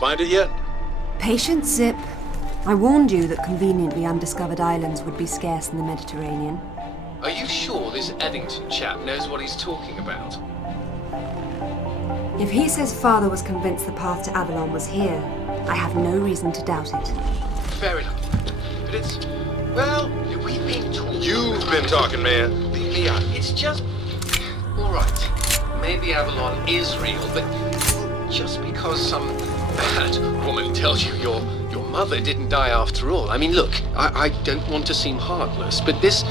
Find it yet? Patience, Zip. I warned you that conveniently undiscovered islands would be scarce in the Mediterranean. Are you sure this Eddington chap knows what he's talking about? If he says Father was convinced the path to Avalon was here, I have no reason to doubt it. Fair enough. But it's... well, we've been talking... You've been talking, man. Yeah, it's just... Alright, maybe Avalon is real, but just because some bad woman tells you your mother didn't die after all. I mean, look, I don't want to seem heartless, but this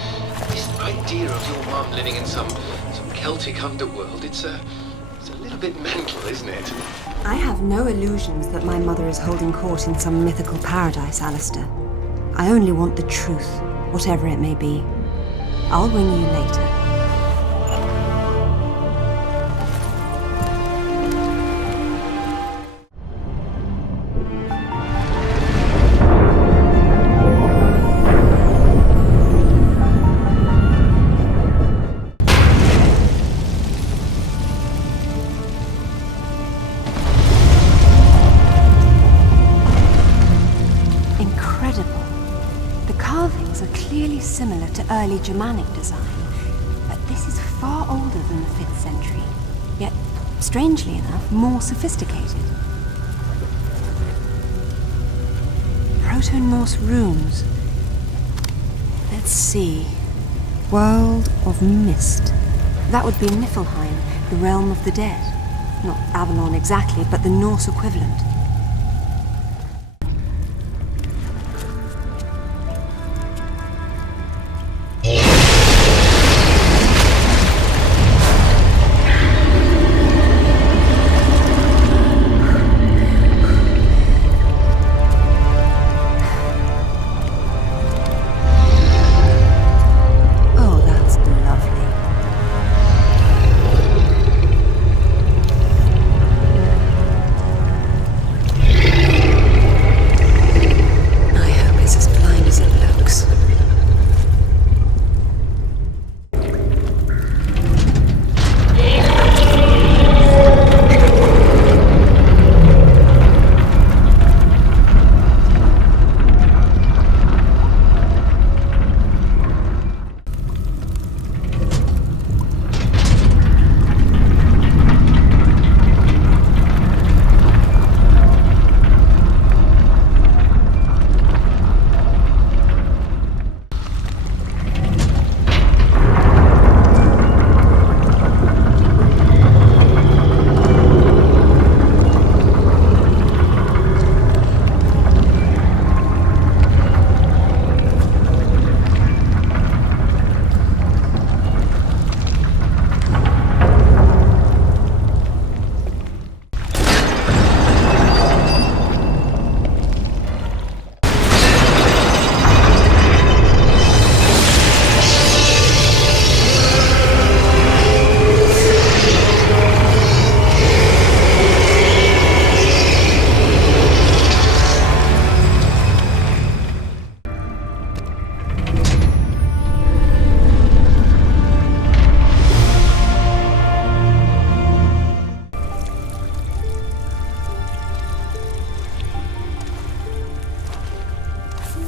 idea of your mum living in some Celtic underworld, it's a little bit mental, isn't it? I have no illusions that my mother is holding court in some mythical paradise, Alistair. I only want the truth, whatever it may be. I'll ring you later. Similar to early Germanic design, but this is far older than the 5th century, yet, strangely enough, more sophisticated. Proto-Norse runes. Let's see. World of Mist. That would be Niflheim, the realm of the dead. Not Avalon exactly, but the Norse equivalent.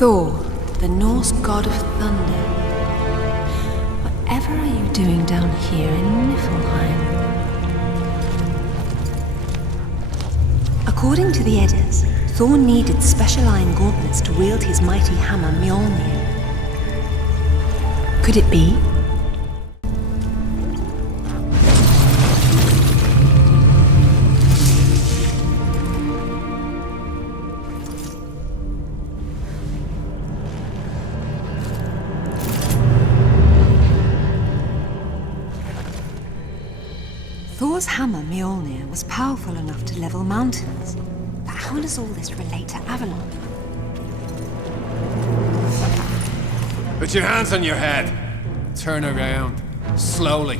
Thor, the Norse god of thunder. Whatever are you doing down here in Niflheim? According to the Eddas, Thor needed special iron gauntlets to wield his mighty hammer Mjolnir. Could it be? Thor's hammer, Mjolnir, was powerful enough to level mountains. But how does all this relate to Avalon? Put your hands on your head. Turn around. Slowly.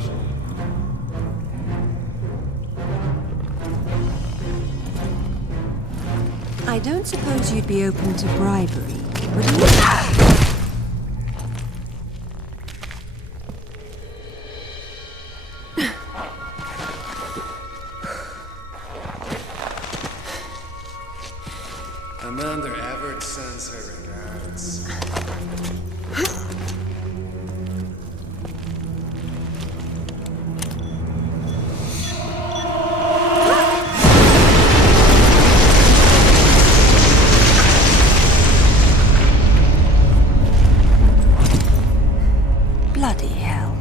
I don't suppose you'd be open to bribery, would you? Amanda Everett sends her regards. Bloody hell.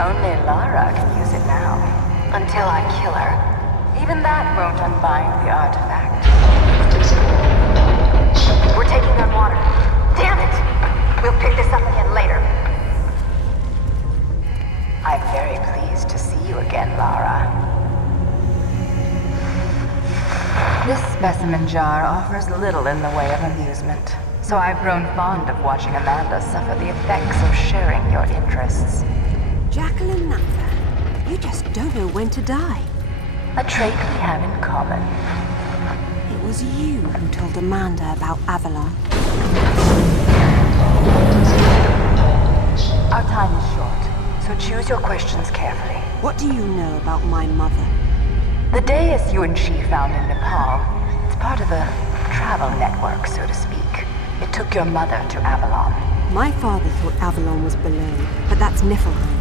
Only Lara can use it now. Until I kill her. Even that won't unbind the artifact. We're taking on water. Damn it! We'll pick this up again later. I'm very pleased to see you again, Lara. This specimen jar offers little in the way of amusement, so I've grown fond of watching Amanda suffer the effects of sharing your interests. Jacqueline Napa, you just don't know when to die. A trait we have in common. It was you who told Amanda about Avalon. Our time is short, so choose your questions carefully. What do you know about my mother? The dais you and she found in Nepal, it's part of a travel network, so to speak. It took your mother to Avalon. My father thought Avalon was below, but that's Niflheim.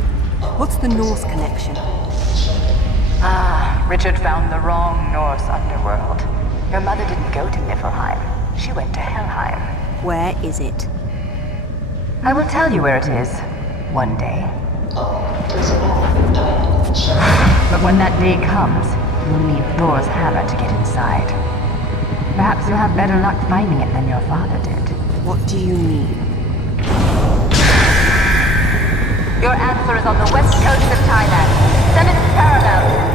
What's the Norse connection? Ah, Richard found the wrong Norse underworld. Your mother didn't go to Niflheim. She went to Helheim. Where is it? I will tell you where it is, one day. But when that day comes, you'll need Thor's hammer to get inside. Perhaps you'll have better luck finding it than your father did. What do you mean? Your answer is on the west coast of Thailand. Send it parallel.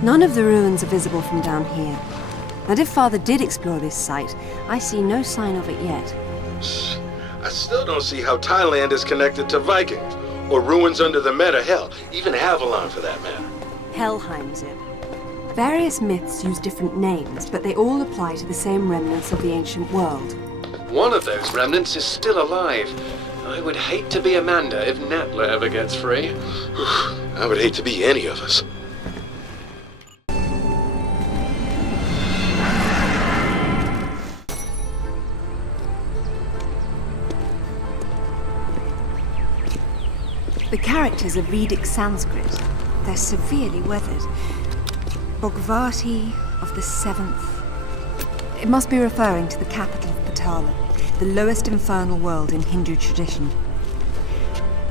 None of the ruins are visible from down here. And if Father did explore this site, I see no sign of it yet. I still don't see how Thailand is connected to Vikings, or ruins under the Meta, hell, even Avalon for that matter. Helheim's it. Various myths use different names, but they all apply to the same remnants of the ancient world. One of those remnants is still alive. I would hate to be Amanda if Natla ever gets free. I would hate to be any of us. The characters are Vedic Sanskrit. They're severely weathered. Bhagavati of the 7th. It must be referring to the capital of Patala, the lowest infernal world in Hindu tradition.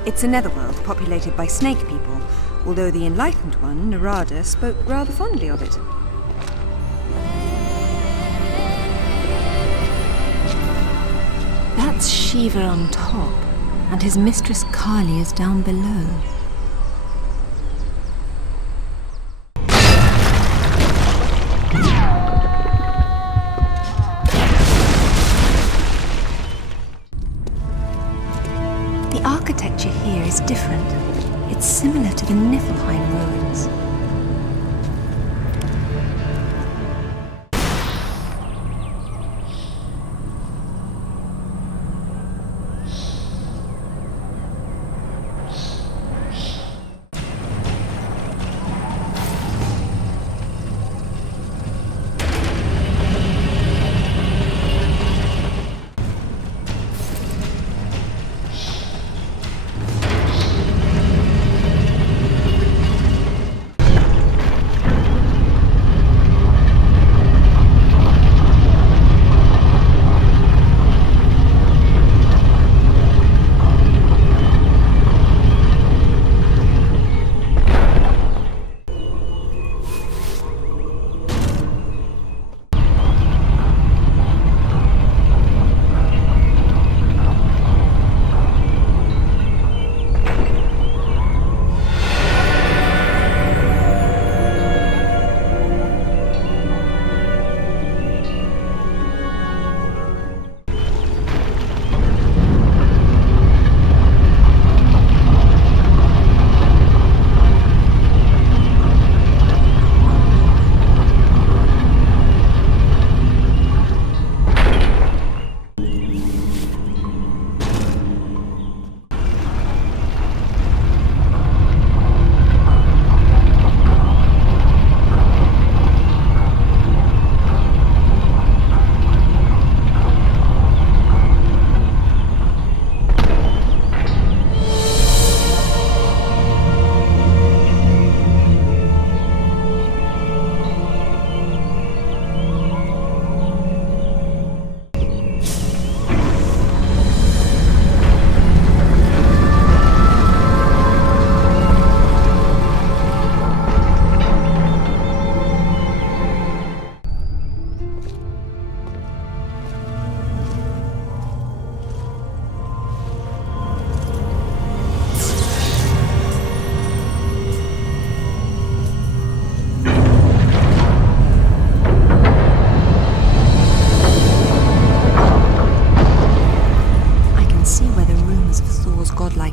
It's a netherworld populated by snake people, although the enlightened one, Narada, spoke rather fondly of it. That's Shiva on top, and his mistress Kali is down below. The architecture here is different. It's similar to the Niflheim ruins.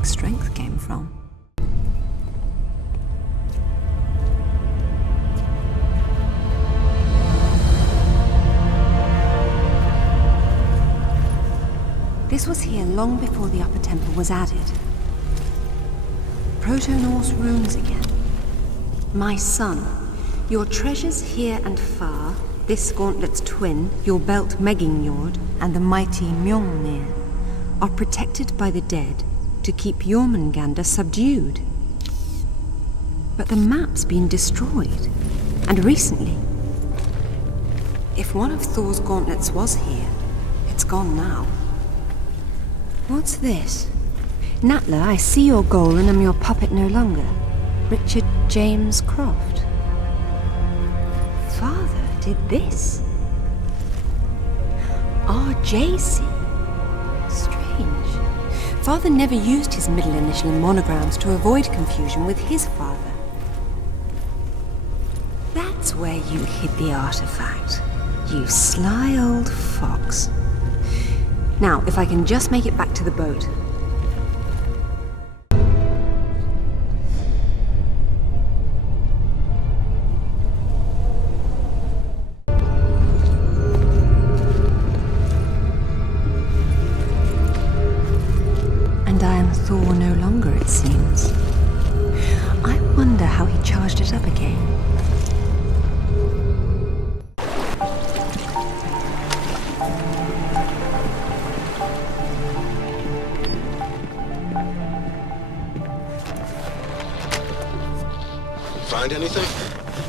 Strength came from. This was here long before the Upper Temple was added. Proto-Norse runes again. My son, your treasures here and far, this gauntlet's twin, your belt Megingjord, and the mighty Mjolnir, are protected by the dead to keep Jormungandr subdued. But the map's been destroyed, and recently. If one of Thor's gauntlets was here, it's gone now. What's this? Natla, I see your goal and am your puppet no longer. Richard James Croft. Father did this. RJC. Strange. Father never used his middle initial in monograms to avoid confusion with his father. That's where you hid the artifact. You sly old fox. Now, if I can just make it back to the boat. And I am Thor no longer, it seems. I wonder how he charged it up again. find anything?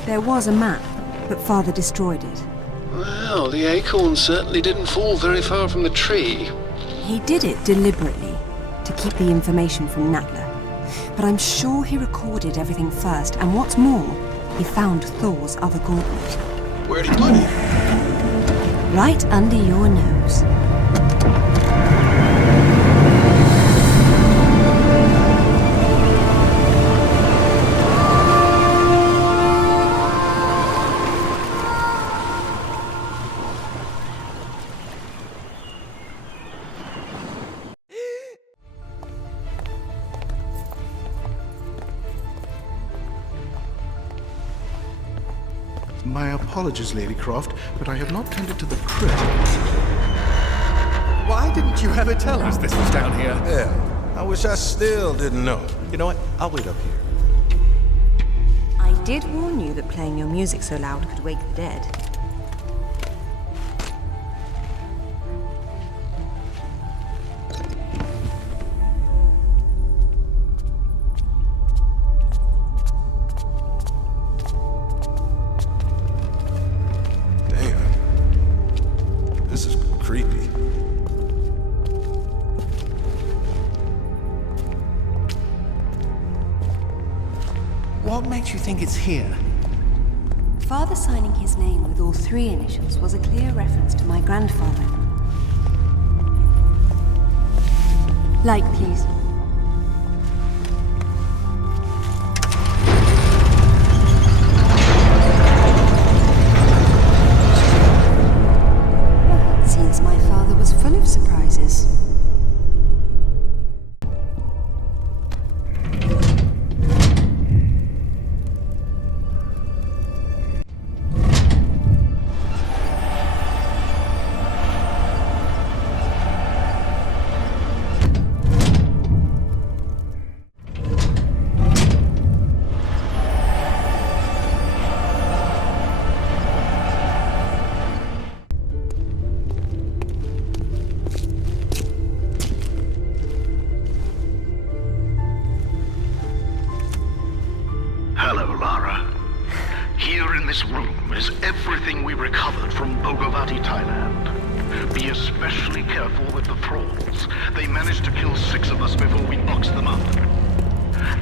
There was a map, but Father destroyed it. Well, the acorn certainly didn't fall very far from the tree. He did it deliberately, to keep the information from Natla. But I'm sure he recorded everything first, and what's more, he found Thor's other gauntlet. Where'd he put it? Right under your nose. My apologies, Lady Croft, but I have not tended to the crypt. Why didn't you ever tell us this was down here? Yeah, I wish I still didn't know. You know what? I'll wait up here. I did warn you that playing your music so loud could wake the dead. What makes you think it's here? Father signing his name with all 3 initials was a clear reference to my grandfather. Light, please. Well, it seems my father was full of surprises. Hello, Lara. Here in this room is everything we recovered from Bogavati, Thailand. Be especially careful with the thralls. They managed to kill 6 of us before we boxed them up.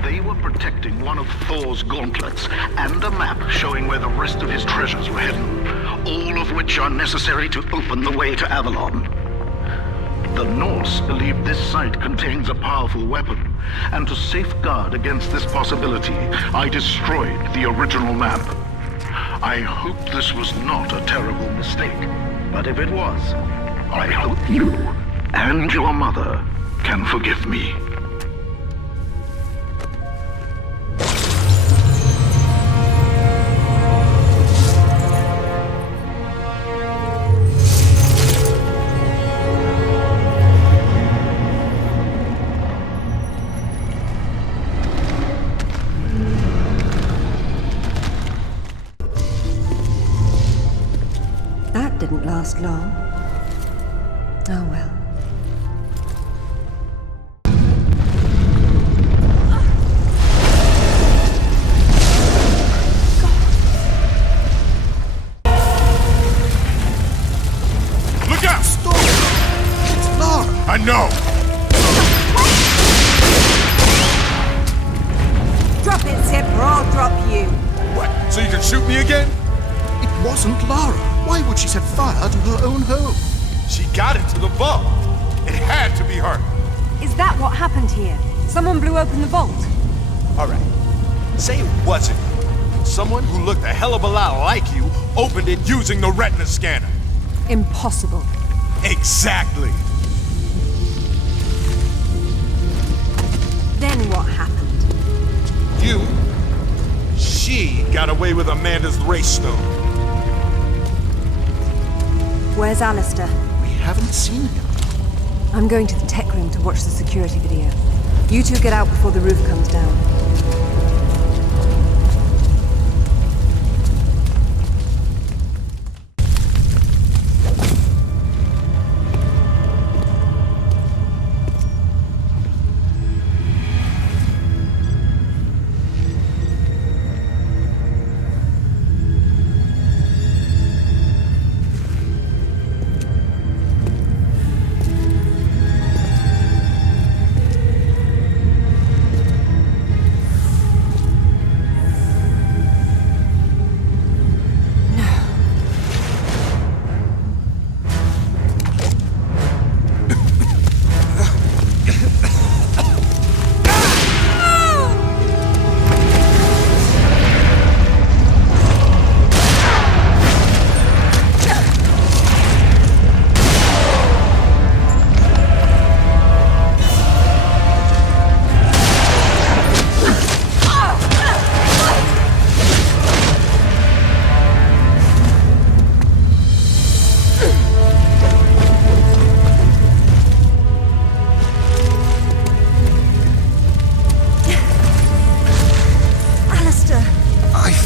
They were protecting one of Thor's gauntlets and a map showing where the rest of his treasures were hidden, all of which are necessary to open the way to Avalon. The Norse believe this site contains a powerful weapon, and to safeguard against this possibility, I destroyed the original map. I hope this was not a terrible mistake, but if it was, I hope you and your mother can forgive me. Didn't last long. Oh well. Look out! Stop! It's Lara! I know! Drop it, Zip, or I'll drop you. What, so you can shoot me again? It wasn't Lara. Why would she set fire to her own home? She got into the vault. It had to be her. Is that what happened here? Someone blew open the vault? All right. Say it wasn't. Someone who looked a hell of a lot like you opened it using the retina scanner. Impossible. Exactly. Then what happened? She got away with Amanda's race stone. Where's Alistair? We haven't seen him. I'm going to the tech room to watch the security video. You two get out before the roof comes down.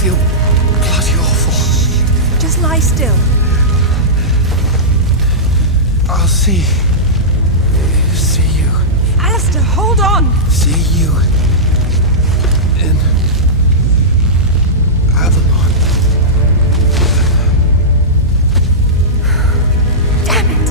feel bloody awful. Just lie still. I'll see you. Alistair, hold on! See you in Avalon. Damn it!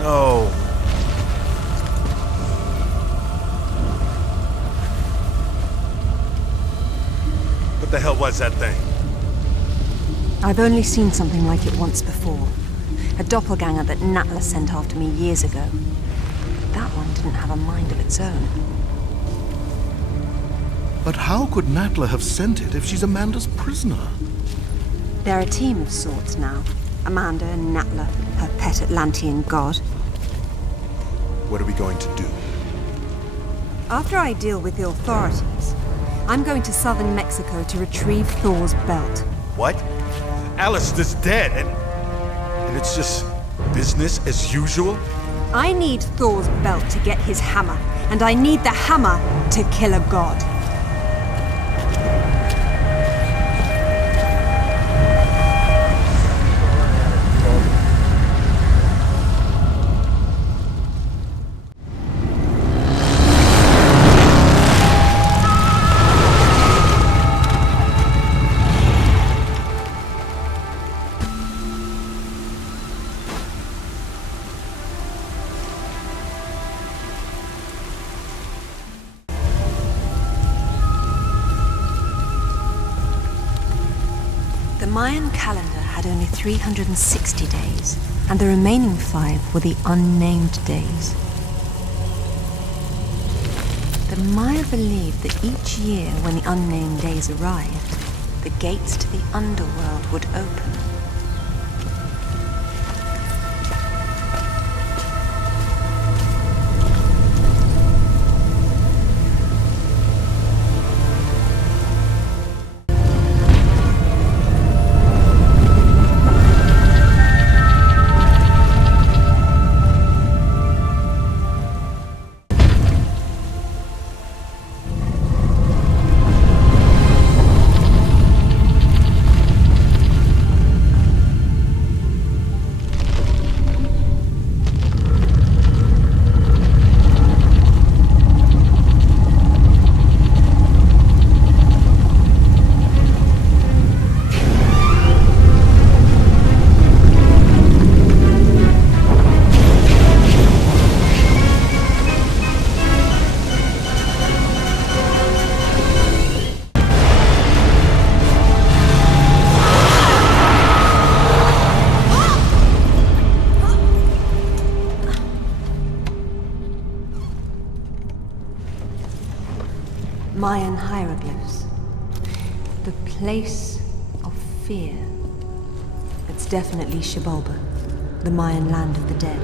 No. What the hell was that thing? I've only seen something like it once before. A doppelganger that Natla sent after me years ago. That one didn't have a mind of its own. But how could Natla have sent it if she's Amanda's prisoner? They're a team of sorts now. Amanda and Natla, her pet Atlantean god. What are we going to do? After I deal with the authorities, I'm going to southern Mexico to retrieve Thor's belt. What? Alistair's dead and it's just business as usual? I need Thor's belt to get his hammer, and I need the hammer to kill a god. The Mayan calendar had only 360 days, and the remaining 5 were the unnamed days. The Maya believed that each year when the unnamed days arrived, the gates to the Underworld would open. Mayan hieroglyphs. The place of fear. It's definitely Xibalba, the Mayan land of the dead.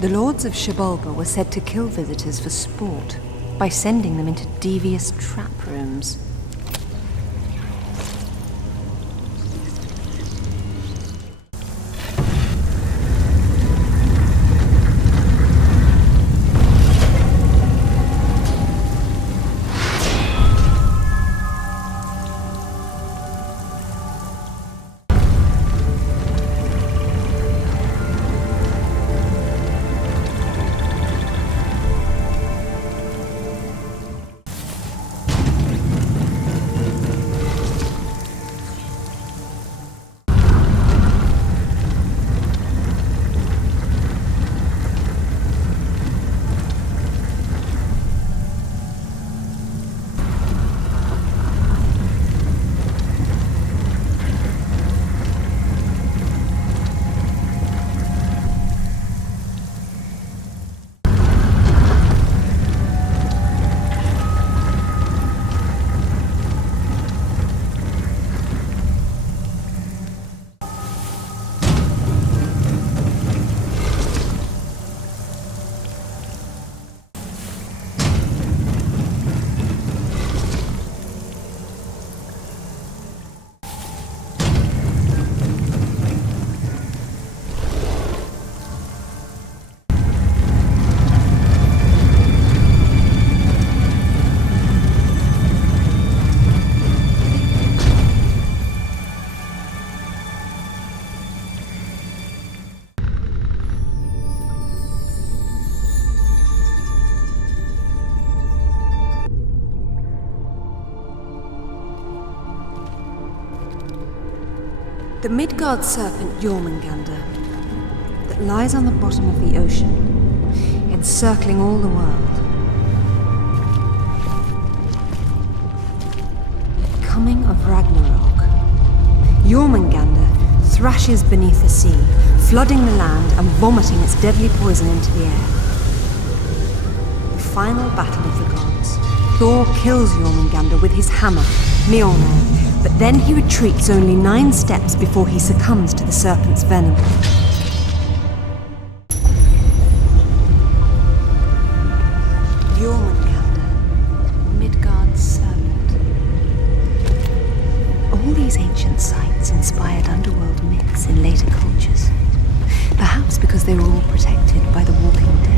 The lords of Xibalba were said to kill visitors for sport by sending them into devious trap rooms. The Midgard serpent Jormungandr that lies on the bottom of the ocean, encircling all the world. Coming of Ragnarok. Jormungandr thrashes beneath the sea, flooding the land and vomiting its deadly poison into the air. The final battle of the gods. Thor kills Jormungandr with his hammer, Mjolnir, but then he retreats only 9 steps before he succumbs to the serpent's venom. Jormungandr, Midgard's serpent. All these ancient sites inspired underworld myths in later cultures, perhaps because they were all protected by the Walking Dead.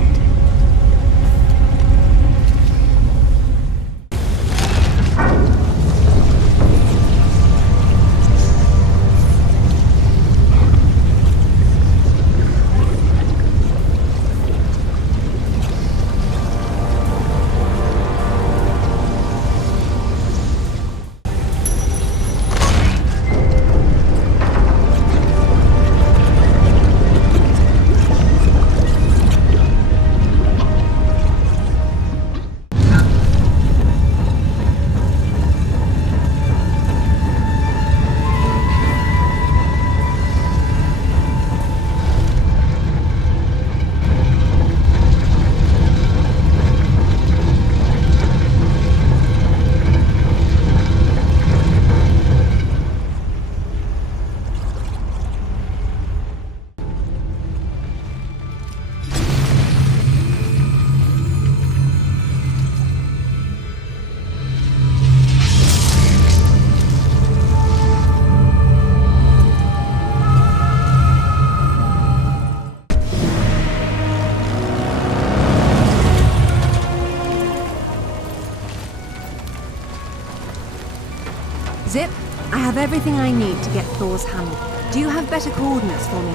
Zip, I have everything I need to get Thor's hammer. Do you have better coordinates for me?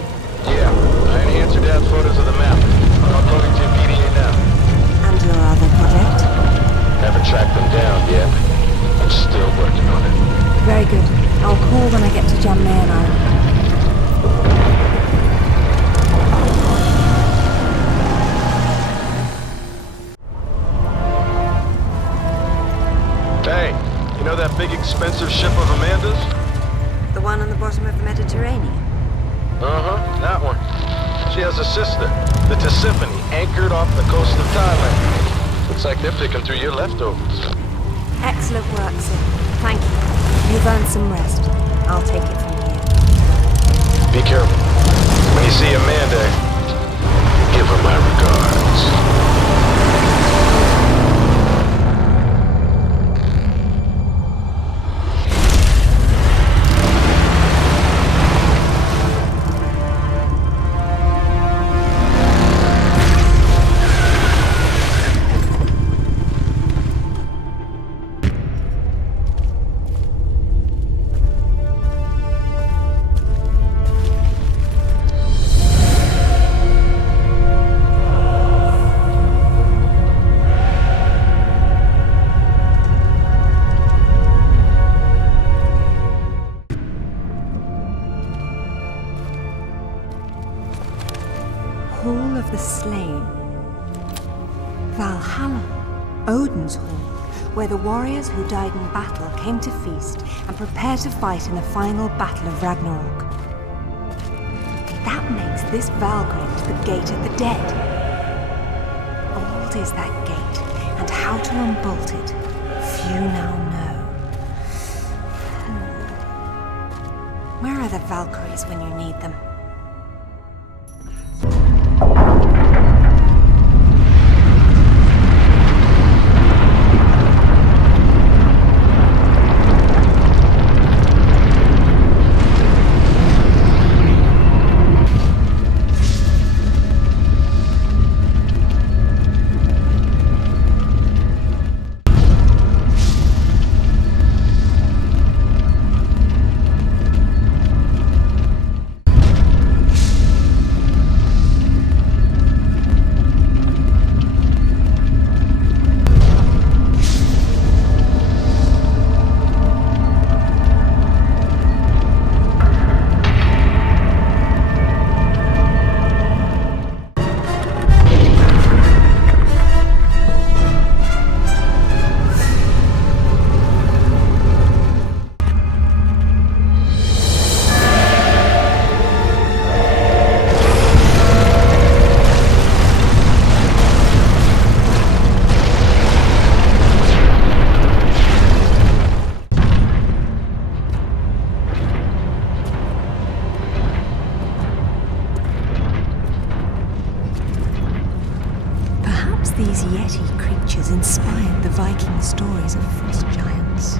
Yeah, I enhanced your dad's photos of the map. I'm uploading to your PDA now. And your other project? Haven't tracked them down yet. I'm still working on it. Very good. I'll call when I get to Jammayan Island. Hey, you know that big expensive ship of Amanda's? The one on the bottom of the Mediterranean? Uh-huh, that one. She has a sister, the Tisiphone, anchored off the coast of Thailand. Looks like they're picking through your leftovers. Excellent work, Zip. Thank you. You've earned some rest. I'll take it from here. Be careful. When you see Amanda, give her my regards. Hall of the Slain. Valhalla, Odin's Hall, where the warriors who died in battle came to feast and prepare to fight in the final battle of Ragnarok. That makes this Valgrind the Gate of the Dead. Old is that gate, and how to unbolt it, few now know. Where are the Valkyries when you need them? these Yeti creatures inspired the Viking stories of frost giants.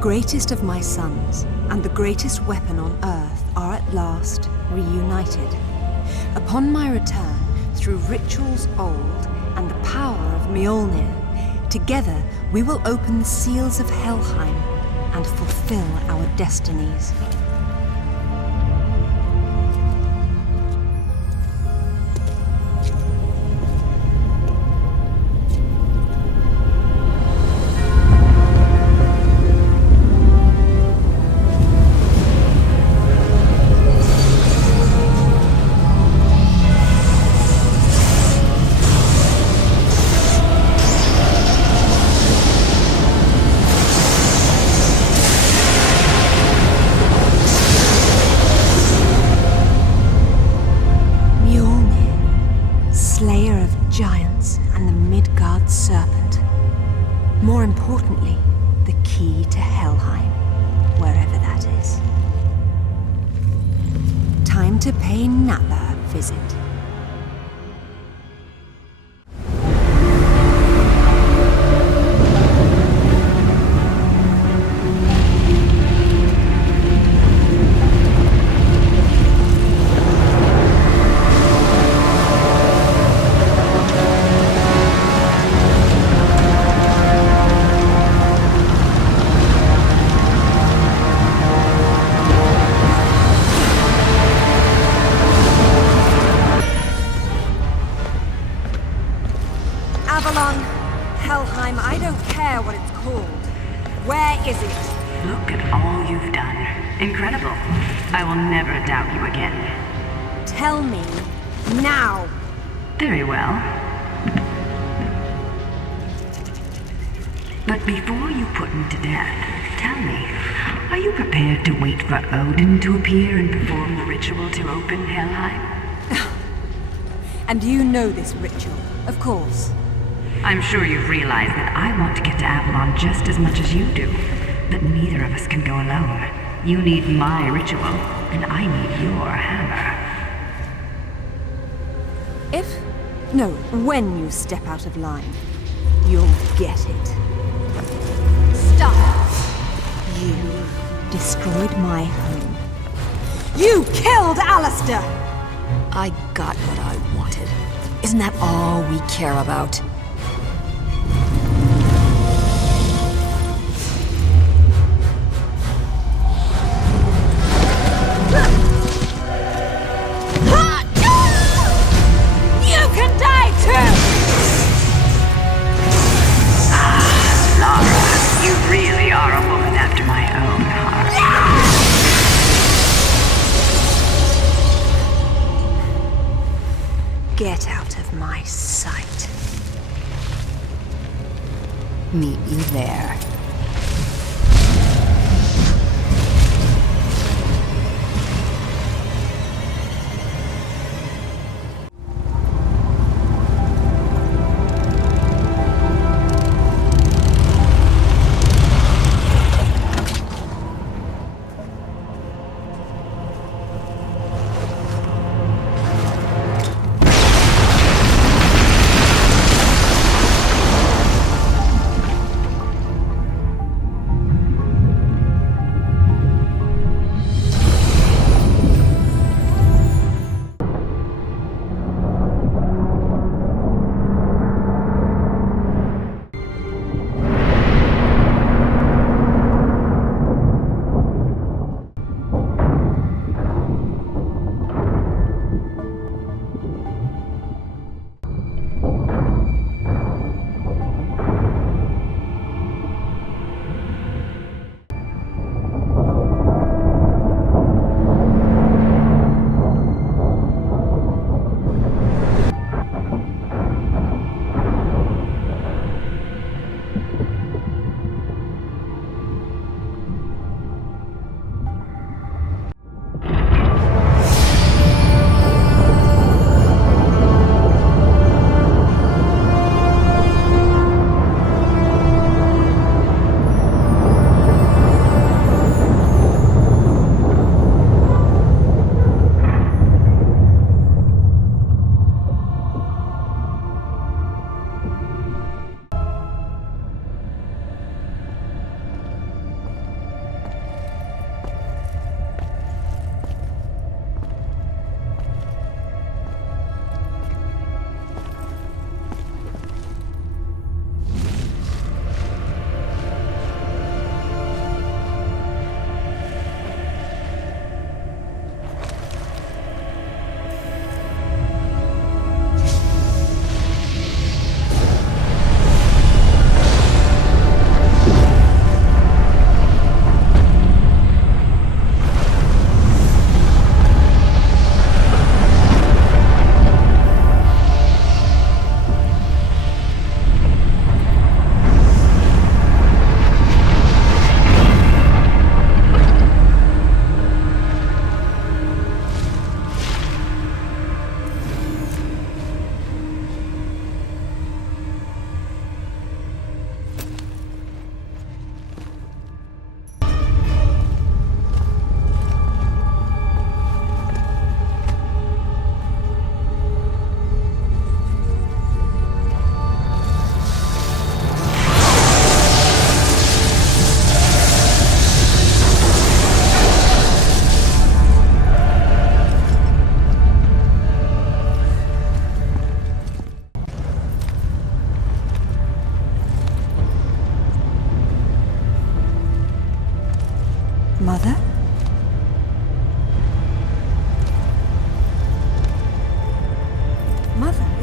Greatest of my sons, and the greatest weapon on Earth, are at last reunited. Upon my return, through rituals old and the power of Mjolnir, together we will open the seals of Helheim and fulfill our destinies. More importantly, the key to Helheim, wherever that is. Time to pay Napa a visit. Helheim, I don't care what it's called. Where is it? Look at all you've done. Incredible. I will never doubt you again. Tell me, now. Very well. But before you put me to death, tell me, are you prepared to wait for Odin to appear and perform the ritual to open Helheim? And you know this ritual, of course. I'm sure you've realized that I want to get to Avalon just as much as you do. But neither of us can go alone. You need my ritual, and I need your hammer. When you step out of line, you'll get it. Stop! You destroyed my home. You killed Alistair! I got what I wanted. Isn't that all we care about? Get out of my sight. Meet you there.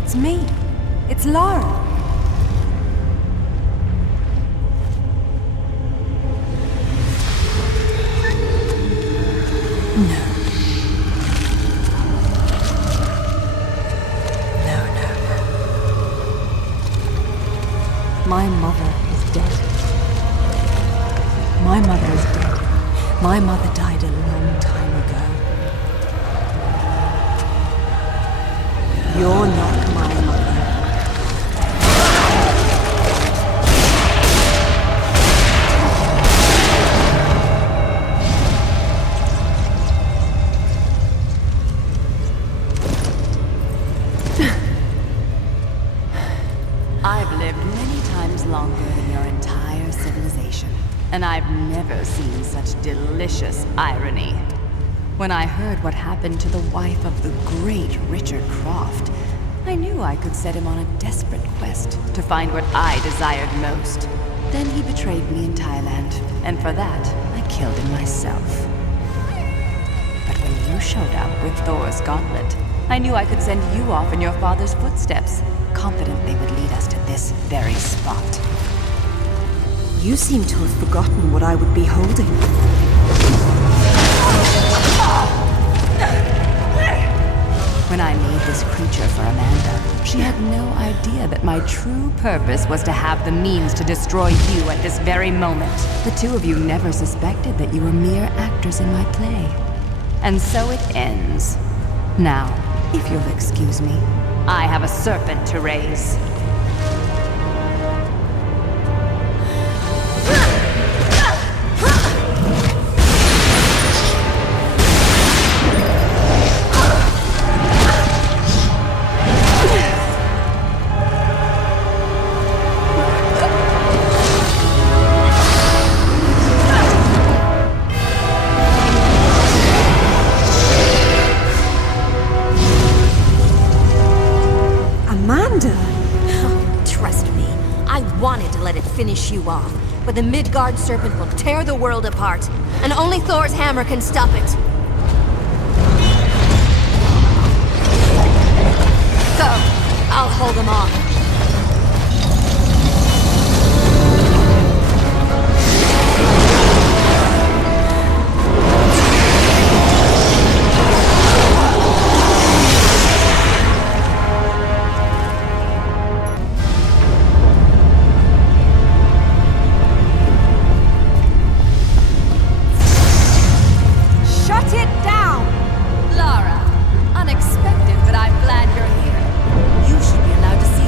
It's me. It's Lara. No. My mother is dead. My mother is dead. My mother died a long time ago. You're not my mother. I've lived many times longer than your entire civilization, and I've never seen such delicious irony. When I heard what happened to the wife of the great Richard Croft, I knew I could set him on a desperate quest to find what I desired most. Then he betrayed me in Thailand, and for that, I killed him myself. But when you showed up with Thor's gauntlet, I knew I could send you off in your father's footsteps, confident they would lead us to this very spot. You seem to have forgotten what I would be holding. When I made this creature for Amanda, she had no idea that my true purpose was to have the means to destroy you at this very moment. The two of you never suspected that you were mere actors in my play. And so it ends. Now, if you'll excuse me, I have a serpent to raise. Finish you off, but the Midgard serpent will tear the world apart, and only Thor's hammer can stop it. Go! I'll hold them off. Unexpected, but I'm glad you're here. You should be allowed to see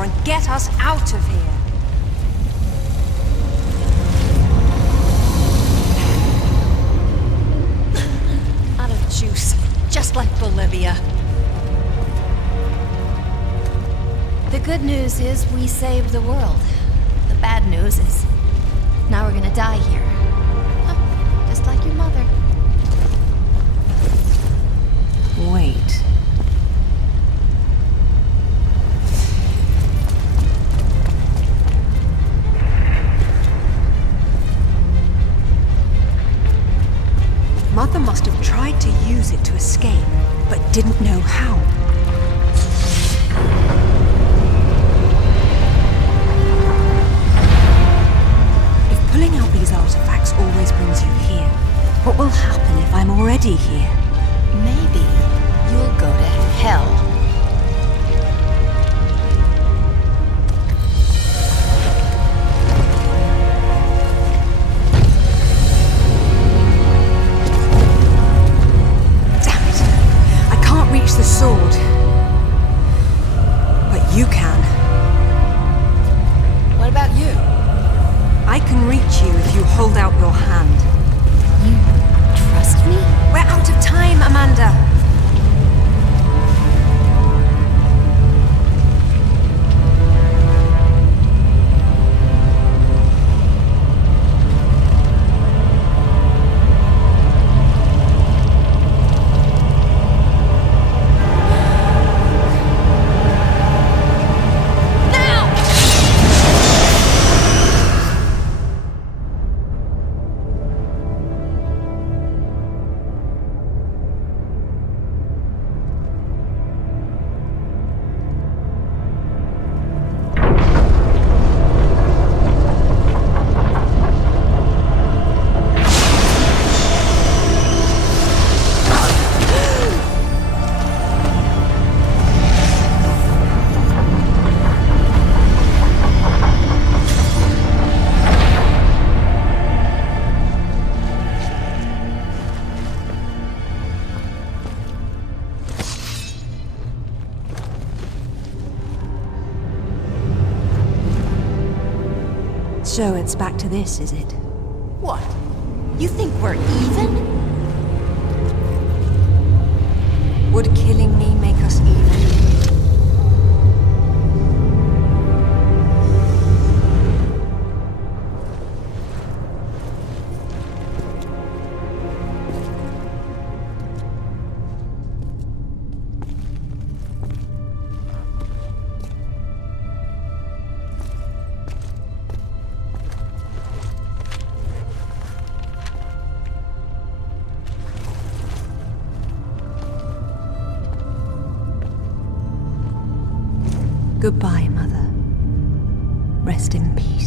are and get us out of here. Out of juice, just like Bolivia. The good news is we saved the world. The bad news is now we're gonna die here. Huh, just like your mother. Wait. Mother must have tried to use it to escape, but didn't know how. If pulling out these artifacts always brings you here, what will happen if I'm already here? Maybe you'll go to hell. Damn it! I can't reach the sword. But you can. What about you? I can reach you if you hold out your hand. You trust me? We're out of time, Amanda! So it's back to this, is it? What? You think we're even? Would killing me make us even? Goodbye, Mother. Rest in peace.